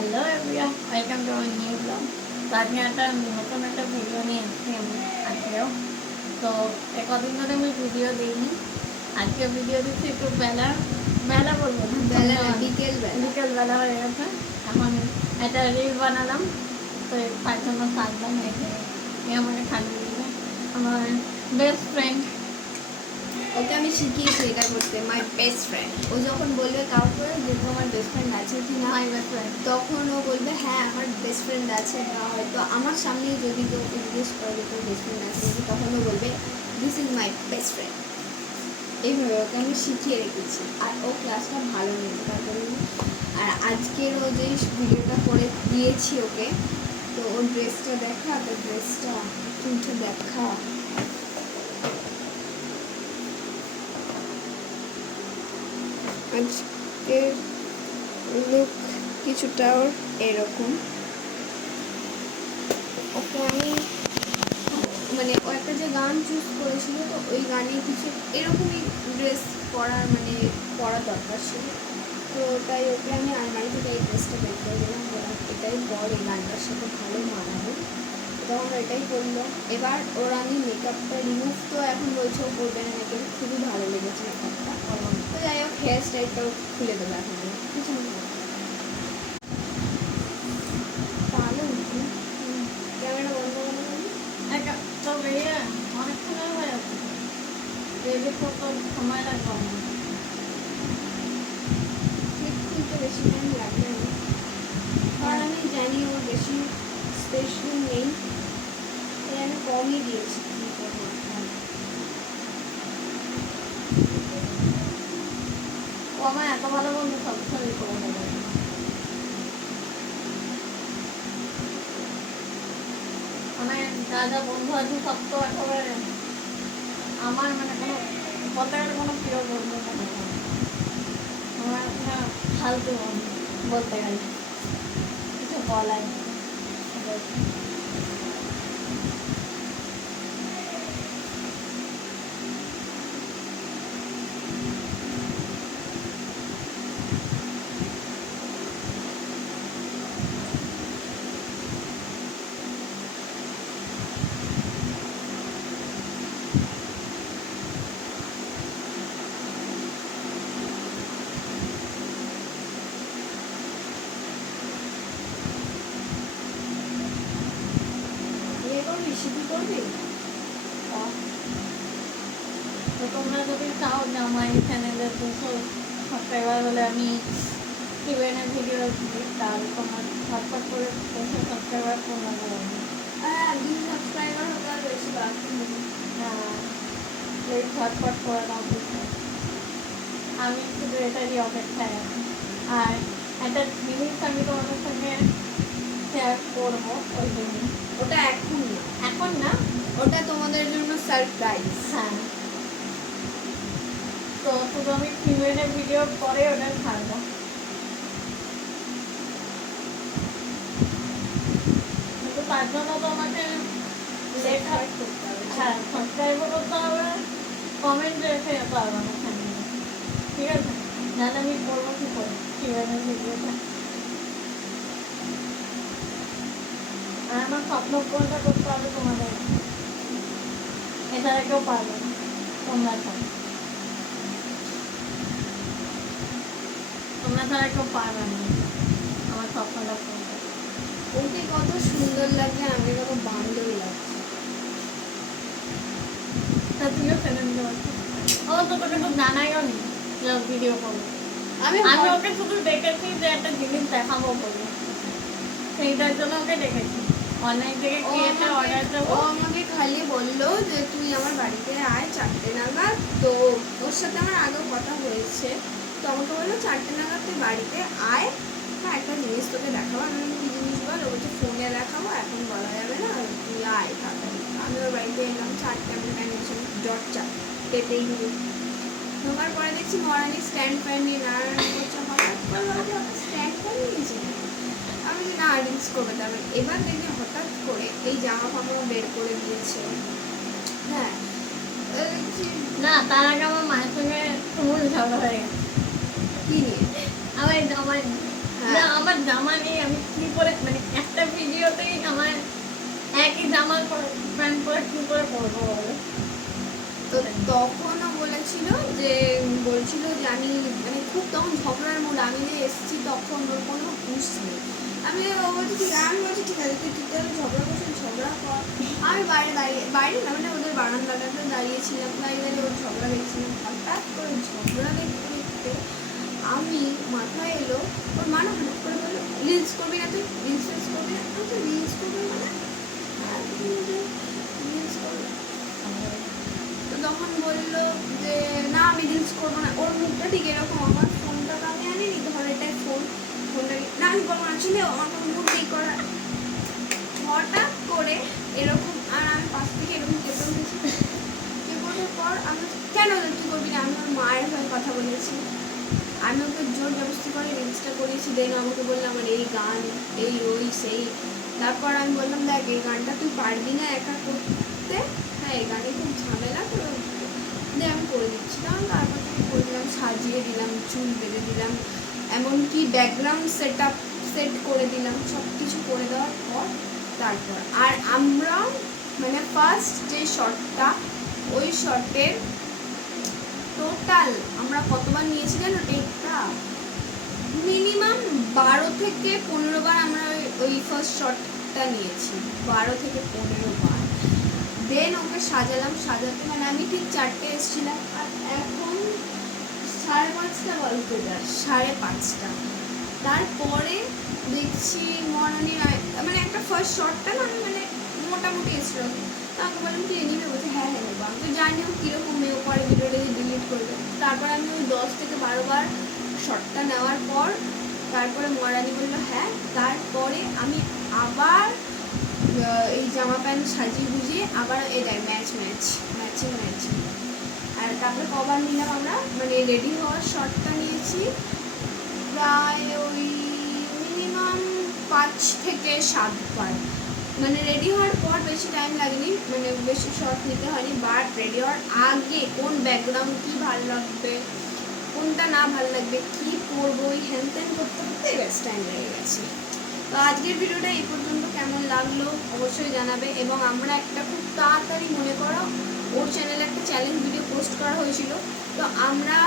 Hello everyone, welcome to our new blog. তো আজকে নতুন একটা ভিডিও নিয়ে এসেছি আমি আজকেও। তো কদিন ধরে আমি ভিডিও দিইনি, আজকে ভিডিও দিচ্ছি একটু বেলা বেলা বলবো না, বিকেলবেলা হয়ে গেছে। এখন একটা রিল বানালাম, তো তার জন্য কাঁদলাম। আমাকে খাইয়ে দিল আমার বেস্ট ফ্রেন্ড। ওকে আমি শিখিয়েছি এটা করতে, মাই বেস্ট ফ্রেন্ড। ও যখন বলবে কাউকে যে তোমার বেস্ট ফ্রেন্ড আছে কি না, মাই বেস্ট ফ্রেন্ড, তখন ও বলবে হ্যাঁ আমার বেস্ট ফ্রেন্ড আছে। বা হয়তো আমার সামনেই যদি কেউ জিজ্ঞেস করে তোর বেস্ট ফ্রেন্ড আছে নাকি, তখন ও বলবে this is my best friend. এইভাবে ওকে আমি শিখিয়ে রেখেছি, আর ও ক্লাসটা ভালো নিয়েছে তার জন্য। আর আজকের ও যে ভিডিওটা করে দিয়েছি ওকে, তো ওর ড্রেসটা দেখা, তো ড্রেসটা একটু উঠে দেখা। আজকের লুক কিছুটা ওর এরকম। ওকে আমি মানে ও একটা যে গান চুজ করেছিল, তো ওই গানে কিছু এরকমই ড্রেস পরা দরকার ছিল। তো তাই ওকে আমি আলমারি থেকে এই ড্রেসটা বের করে দিলাম, বললাম এটাই পর, এই গানটার সাথে ভালো মানাবে। তখন এটাই করলো। এবার ওর আমি মেকআপটা রিমুভ, তো এখন বলছে ও করবে না মেকআপ, খুবই ভালো লেগেছে মেকআপটা। তো যাই হোক হেয়ার স্টাইলটাও খুলে দেবো এখন কিছু ক্যামেরা বন্ধ করে তো অনেকক্ষণ হয়ে যাচ্ছে, রেডি করতে সময় লাগবে না। খুলতে বেশি টাইম লাগবে না, কারণ আমি জানি ও বেশি স্পেশাল নেই, তাই আমি কমই দিয়েছি। কী করবো ও আমার এত ভালো বন্ধু, সবসময় করে দেবে। মানে যা যা বন্ধু আছে সব তো একেবারে আমার মানে কোনো কথার কোনো প্রিয় বন্ধু মনে হয় না। আমার একটা ফালতু বন্ধু বলতে গেলে, কিছু বলার নেই। বিয়ে করবি, সিদ্ধি করবি? তো তোমরা যদি চাও যে আমার এই চ্যানেলে 200 সাবস্ক্রাইবার হলে আমি টিউএনের ভিডিও দিই, তাহলে তোমার ঝটপট করে 200 সাবস্ক্রাইবার পূর্ণ করে দেবো। হ্যাঁ, 200 সাবস্ক্রাইবার হতে আর বেশি বাকি নেই। হ্যাঁ, প্লিজ ঝটপট করে দাও please। আমি শুধু এটারই অপেক্ষায় আছি। আর একটা জিনিস আমি তোমাদের সঙ্গে শেয়ার করবো, ওই জিনিস ওটা এখন না, এখন না, ওটা তোমাদের জন্য সারপ্রাইজ। হ্যাঁ। তো শুধু আমি টিউএনের ভিডিও পরে ওটা ছাড়বো। কিন্তু তার জন্য তো আমাকে লেখা করতে হবে। হ্যাঁ সাবস্ক্রাইবও করতে হবে, কমেন্ট রেখে যেতে হবে আমার চ্যানেলে, ঠিক আছে? নাহলে আমি করবো কি করে টিউএনের ভিডিওটা? আর আমার স্বপ্ন পূরণটা করতে হবে তোমাদের, এছাড়া কেউ পারবে না, তোমরা ছাড়া। তোমরা ছাড়া কেউ পারবে না আমার স্বপ্নটা পূরণ করতে। ওকে কত সুন্দর লাগে, আমি কত বান্ধব লাগছে। তা তুইও চ্যানেল দিতে পারছিস। ও তো তোকে তো জানাইও নি ভিডিও করবো। আমি ওকে শুধু দেখেছি যে একটা জিনিস দেখাবো বলে, সেইটার জন্য ওকে দেখেছি। অনলাইন থেকে কি একটা অর্ডার ও দেবো। আমাকে খালি বললো যে তুই আমার বাড়িতে আয় 4টে নাগাদ। তো ওর সাথে আমার আগেও কথা হয়েছে, তো আমাকে বললো 4টে নাগাদ তুই বাড়িতে আয়, হ্যাঁ একটা জিনিস তোকে দেখাবো। আমি কি জিনিস বল? ও বলছে ফোনে দেখাবো, এখন বলা যাবে না, তুই আয় তাড়াতাড়ি। আমি ওর বাড়িতে এলাম 4টে, আমি ম্যানেজ ডট 4 পেতেই হলো। ঢোকার পরে দেখছি মহারানি স্ট্যান্ড ফ্যান নিয়ে নাড়ানাড়ি করছে। হঠাৎ করে স্ট্যান্ড ফ্যান নিয়েছে, আমি না রিলস করবে তারপরে। এবার দেখি হঠাৎ করে এই জামা কাপড় বের করে দিয়েছে। হ্যাঁ দেখছি না, তার আগে আমার মায়ের সঙ্গে তুমুল ঝগড়া হয়ে গেছে কি নিয়ে? আমার এই জামাই নিয়ে। না আমার জামা নেই, আমি কি করে মানে একটা ভিডিওতেই আমার একই জামা প্যান্ট পরে কি করে পরবো বলো? তো তখনও বলছিল যে আমি মানে খুব তখন ঝগড়ার মুড, আমি যে এসেছি তখন ওর কোনো হুঁশ নেই। আমি বলছি ঠিক আছে তুই তাহলে ঝগড়া করছিস ঝগড়া কর। আমি বাইরে না মানে ওদের বারান্দাটাতে দাঁড়িয়েছিলাম, দাঁড়িয়ে ওর ঝগড়া দেখছিলাম। হঠাৎ করে ঝগড়া দেখতে দেখতে আমি মাথায় এলো ওর মা না হঠাৎ করে বললো রিলস করবি না, তুই রিলস করবি না। আমি তো রিলস করবি মানে রিলস করবি। তো তখন বললো যে না আমি রিলস করবো না। ওর মুখটা ঠিক এরকম, আমার ফোনটা তো আমি আনিনি, ধর এটাই ফোনটা না আমি করবো না, ছিল আমার কোনো মুড নেই করার। হঠাৎ করে এরকম, আর আমি পাশ থেকে এরকম কেঁপে উঠেছি। কেঁপে ওঠার পর আমি কেন তুই করবি না, আমি ওর মায়ের হয়ে কথা বলেছি। আমি ওকে জোর জবরদস্তি করে রিলসটা করিয়েছি। দেন আমাকে বললো আমার এই গান এই ওই সেই। তারপর আমি বললাম দেখ এই গানটা তুই পারবি না একা করতে, হ্যাঁ এই গানে খুব ঝামেলা তো দিয়ে আমি করে দিচ্ছি। তখন তারপর থেকে করে দিলাম, সাজিয়ে দিলাম, চুল বেঁধে দিলাম, এমনকি ব্যাকগ্রাউন্ড সেট করে দিলাম। সব কিছু করে দেওয়ার পর তারপর আর আমরা মানে ফার্স্ট যে শটটা, ওই শটের টোটাল আমরা কতবার নিয়েছি জানো টেকটা? মিনিমাম 12 থেকে 15 বার আমরা ওই ফার্স্ট শটটা নিয়েছি, 12 থেকে 15 বার। দেন ওকে সাজাতে মানে আমি ঠিক 4টে এসেছিলাম, আর এখন 5:30 বলতে যায় 5:30। তারপরে দেখছি মরণী মানে একটা ফার্স্ট শটটা না মানে মোটামুটি এসেছিল। তাকে বললাম তুই নিবে, বলছে হ্যাঁ নেবো। আমি তো জানি ও কীরকম মেয়ে পরে ভিডিওটা ডিলিট করবে। তারপর আমি ওই 10 থেকে 12 বার শটটা নেওয়ার পর তারপরে মরানি বললো হ্যাঁ। তারপরে আমি আবার এই জামা প্যান্ট সাজিয়ে গুজিয়ে আবার এটাই ম্যাচ। আর তারপরে কবার নিলাম আমরা মানে রেডি হওয়ার শটটা নিয়েছি প্রায় ওই মিনিমাম 5 থেকে 7 বার। মানে রেডি হওয়ার পর বেশি টাইম লাগেনি, মানে বেশি শট নিতে হয়নি। বাট রেডি হওয়ার আগে কোন ব্যাকগ্রাউন্ড কী ভালো লাগবে, কোনটা না ভালো লাগবে, কী করবো, ওই হ্যান করতে বেশ টাইম লেগে গেছে। তো আজকের ভিডিওটা এই পর্যন্ত কেমন লাগলো অবশ্যই জানাবে। এবং আমরা একটা খুব তাড়াতাড়ি মনে করো ওর চ্যানেলে একটা চ্যালেঞ্জ ভিডিও পোস্ট করা হয়েছিল, তো আমরা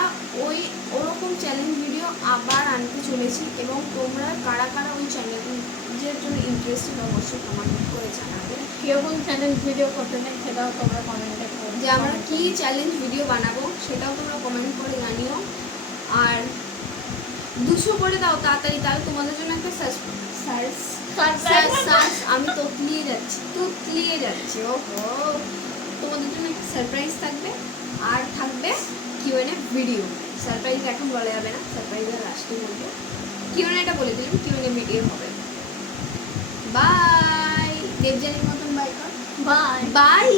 ওরকম চ্যালেঞ্জ ভিডিও আবার আনতে চলেছি। এবং তোমরা কারা কারা ওই চ্যালেঞ্জের জন্য ইন্টারেস্টেড অবশ্যই কমেন্ট করে জানাবে। কিরকম চ্যালেঞ্জ ভিডিও করতে চাই সেটাও তোমরা কমেন্টে করো, যে আমরা কী চ্যালেঞ্জ ভিডিও বানাবো সেটাও তোমরা কমেন্ট করে জানিও। আর 200 করে দাও তাড়াতাড়ি, তাহলে তোমাদের জন্য একটা আমি তুতলিয়ে যাচ্ছি ওহো, তোমাদের জন্য একটা সারপ্রাইজ থাকবে। আর থাকবে কিউএনএ ভিডিও। সারপ্রাইজ এখন বলা যাবে না, সারপ্রাইজের লাস্টে বলবো। কিউএনএটা বলে দিলাম, কিউএনএ ভিডিও হবে। বাই। দেবজানির মতন বাই কর, বাই বাই।